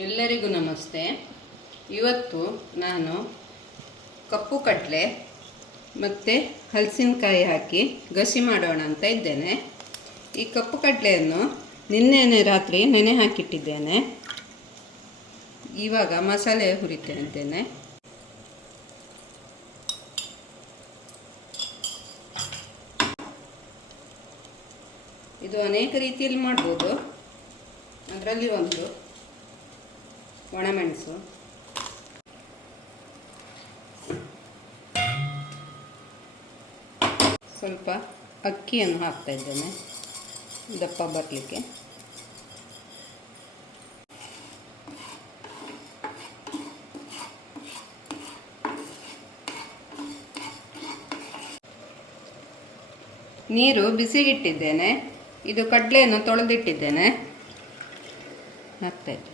ಎಲ್ಲರಿಗೂ ನಮಸ್ತೆ. ಇವತ್ತು ನಾನು ಕಪ್ಪು ಕಡಲೆ ಮತ್ತು ಹಲಸಿನಕಾಯಿ ಹಾಕಿ ಗಸಿ ಮಾಡೋಣ ಅಂತ ಇದ್ದೇನೆ. ಈ ಕಪ್ಪು ಕಡಲೆಯನ್ನು ನಿನ್ನೆ ರಾತ್ರಿ ನೆನೆ ಹಾಕಿಟ್ಟಿದ್ದೇನೆ. ಇವಾಗ ಮಸಾಲೆ ಹುರಿತೇನೆ. ಇದು ಅನೇಕ ರೀತಿಯಲ್ಲಿ ಮಾಡ್ಬೋದು. ಅದರಲ್ಲಿ ಒಂದು ಒಣಮೆಣಸು, ಸ್ವಲ್ಪ ಅಕ್ಕಿಯನ್ನು ಹಾಕ್ತಾ ಇದ್ದೇನೆ ದಪ್ಪ ಬರಲಿಕ್ಕೆ. ನೀರು ಬಿಸಿಗಿಟ್ಟಿದ್ದೇನೆ. ಇದು ಕಡಲೆಯನ್ನು ತೊಳೆದಿಟ್ಟಿದ್ದೇನೆ, ಹಾಕ್ತಾ ಇದ್ದೇನೆ.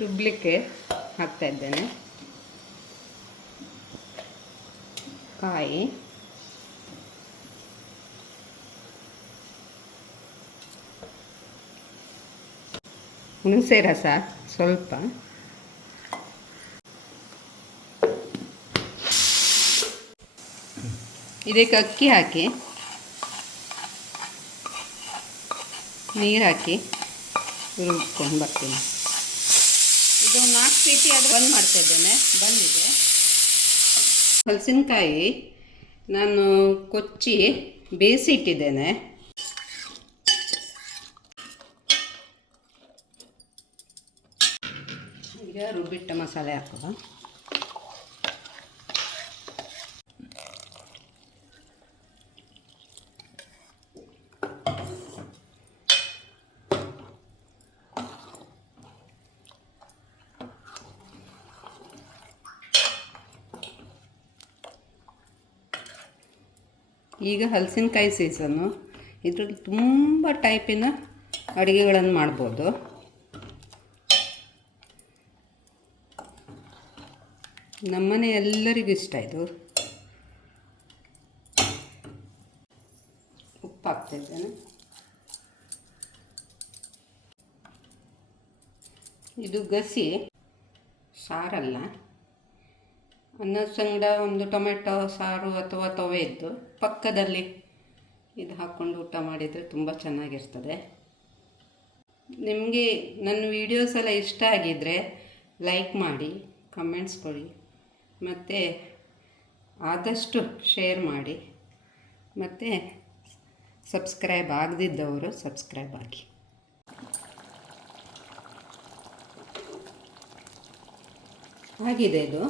ರುಬ್ಲಿಕ್ಕೆ ಹಾಕ್ತಾ ಇದ್ದೇನೆ. ಕಾಯಿ, ಹುಣಸೆ ರಸ ಸ್ವಲ್ಪ, ಇದಕ್ಕೆ ಅಕ್ಕಿ ಹಾಕಿ ನೀರು ಹಾಕಿ ರುಬ್ಕೊಂಡು ಬರ್ತೀನಿ. ಇದು 4 ಸೀಟಿಯಾಗಿ ಬಂದ್ ಮಾಡ್ತಾ ಇದ್ದೇನೆ. ಬಂದಿದೆ. ಹಲಸಿನಕಾಯಿ ನಾನು ಕೊಚ್ಚಿ ಬೇಯಿಸಿ ಇಟ್ಟಿದ್ದೇನೆ. ಈಗ ರುಬ್ಬಿಟ್ಟ ಮಸಾಲೆ ಹಾಕುವ. ಈಗ ಹಲಸಿನಕಾಯಿ ಸೀಸನ್ನು. ಇದರಲ್ಲಿ ತುಂಬ ಟೈಪಿನ ಅಡುಗೆಗಳನ್ನು ಮಾಡ್ಬೋದು. ನಮ್ಮನೆ ಎಲ್ಲರಿಗೂ ಇಷ್ಟ ಇದು. ಉಪ್ಪು ಹಾಕ್ತಿದ್ದೇನೆ. ಇದು ಗಸಿ ಸಾರಲ್ಲ, ಅನ್ನದ ಸಂಗಡ ಒಂದು ಟೊಮೆಟೊ ಸಾರು ಅಥವಾ ತೊವೆದ್ದು ಪಕ್ಕದಲ್ಲಿ ಇದು ಹಾಕ್ಕೊಂಡು ಊಟ ಮಾಡಿದರೆ ತುಂಬ ಚೆನ್ನಾಗಿರ್ತದೆ. ನಿಮಗೆ ನನ್ನ ವೀಡಿಯೋಸ್ ಎಲ್ಲ ಇಷ್ಟ ಆಗಿದ್ದರೆ ಲೈಕ್ ಮಾಡಿ, ಕಮೆಂಟ್ಸ್ ಕೊಡಿ, ಮತ್ತು ಆದಷ್ಟು ಶೇರ್ ಮಾಡಿ, ಮತ್ತು ಸಬ್ಸ್ಕ್ರೈಬ್ ಆಗದಿದ್ದವರು ಸಬ್ಸ್ಕ್ರೈಬ್ ಆಗಿ. ಆಗಿದೆ ಇದು.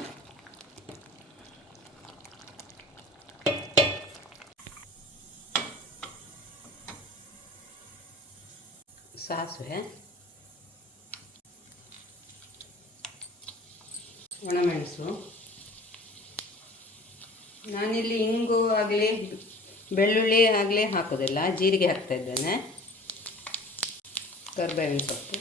ಸಾಸಿವೆ, ಒಣಮೆಣಸು, ನಾನಿಲ್ಲಿ ಇಂಗು ಆಗಲಿ ಬೆಳ್ಳುಳ್ಳಿ ಆಗಲಿ ಹಾಕೋದಿಲ್ಲ, ಜೀರಿಗೆ ಹಾಕ್ತಾ ಇದ್ದೇನೆ, ಕರಿಬೇವಿನ ಸೊಪ್ಪು,